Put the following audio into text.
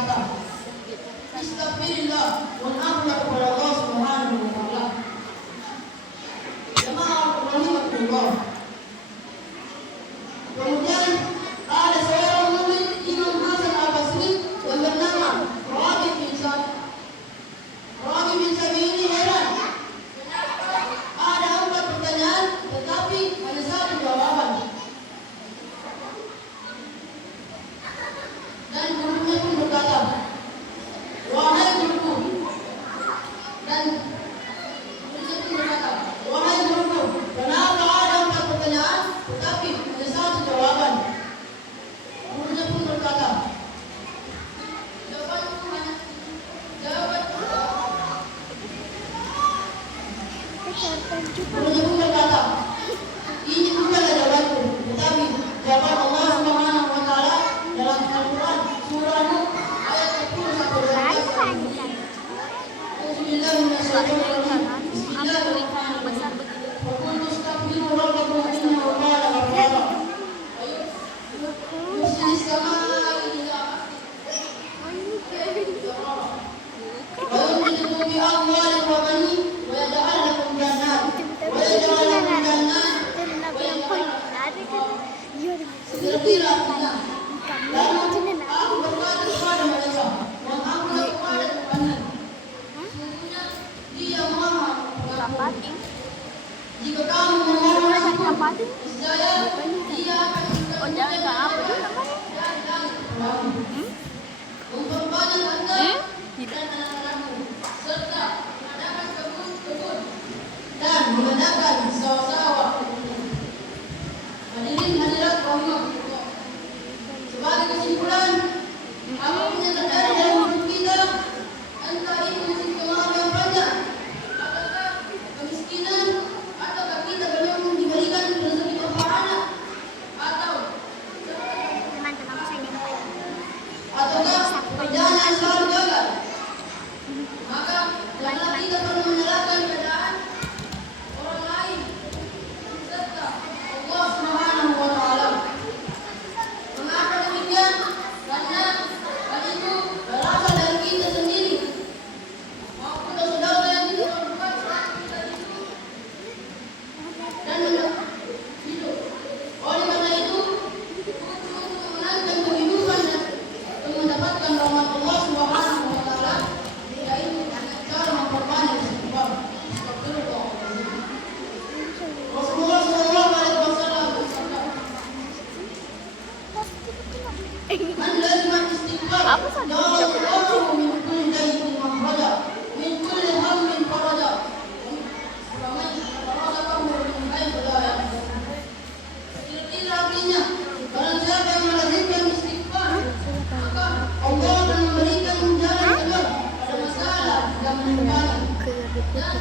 berkata, "Istaghfirillah, mohon ampun kepada Allah Subhanahu wa taala." Jemaah rahimahullah. Kemudian ada seorang murid Imam Hasan Al-Basri yang bernama Rabi bin Sabi. Rabi bin Sabi ini heran. Ada 4 pertanyaan, tetapi hanya 1 jawaban. Dan gurunya pun berkata, "Wahai guruku," dan gurunya pun berkata, "Wahai guruku, kenapa ada 4 pertanyaan, tetapi hanya 1 jawaban?" Gurunya pun berkata, "Jawabanku hanya jawaban." Gurunya pun berkata, "Ini bukanlah jawabanku, tetapi jawaban Allah Subhanahu wa taala dalam Al-Qur'an surah Nuh ayat 10 sampai 12. Bismillahirrahmanirrahim. Bismillahirrahmanirrahim. Wa qul astaghfiru rabbakum innahu kana ghaffara. Yursilis samaa'a ila wa yumdidukum bi amwalin wa banin wa yaj'al lakum jannat wa yaj'al lakum jannat wa yaj'al kira-kira tidak. Lalu aku berkata kepada mereka, mohon ampun kepada Tuhan. Sesungguhnya Dia Maha Pengampun. Jika kamu memohon saya, Dia akan memberikan dari kamu, memperbanyak Anda dan anak-anakmu, serta mengadakan kebun-kebun dan mengadakan sawah-sawah. Hadirin hadirat rahimahullah. Sebagai kesimpulan, apapun yang terjadi dalam hidup kita, entah itu musim kemarau yang panjang, ataukah kemiskinan, ataukah kita belum diberikan rezeki berpahala, ataukah pekerjaan yang selalu gagal, maka janganlah kita perlu menyalahkan keadaan orang lain serta Allah Subhanahu wa taala. Mengapa demikian? Karena hal itu berasal dari kita sendiri maupun saudara yang kita lakukan selama kita hidup dan hidup. Oleh karena itu, untuk memenangkan kehidupan dan mendapatkan rahmat Allah Subhanahu wa taala, yaitu dengan cara memperbanyak istighfar. Astagfirullahaladzim. Rasulullah sallallahu alaihi wasallam bersabda, "Man lazima istighfar, ja'alallahu min kulli dayyin makhraja, min kulli hammin faraja, wa man razaqahu min haythu la yahtasib." Kira-kira artinya, barang siapa yang melazimkan istighfar, maka Allah akan memberikan jalan keluar pada masalah yang menimpa dan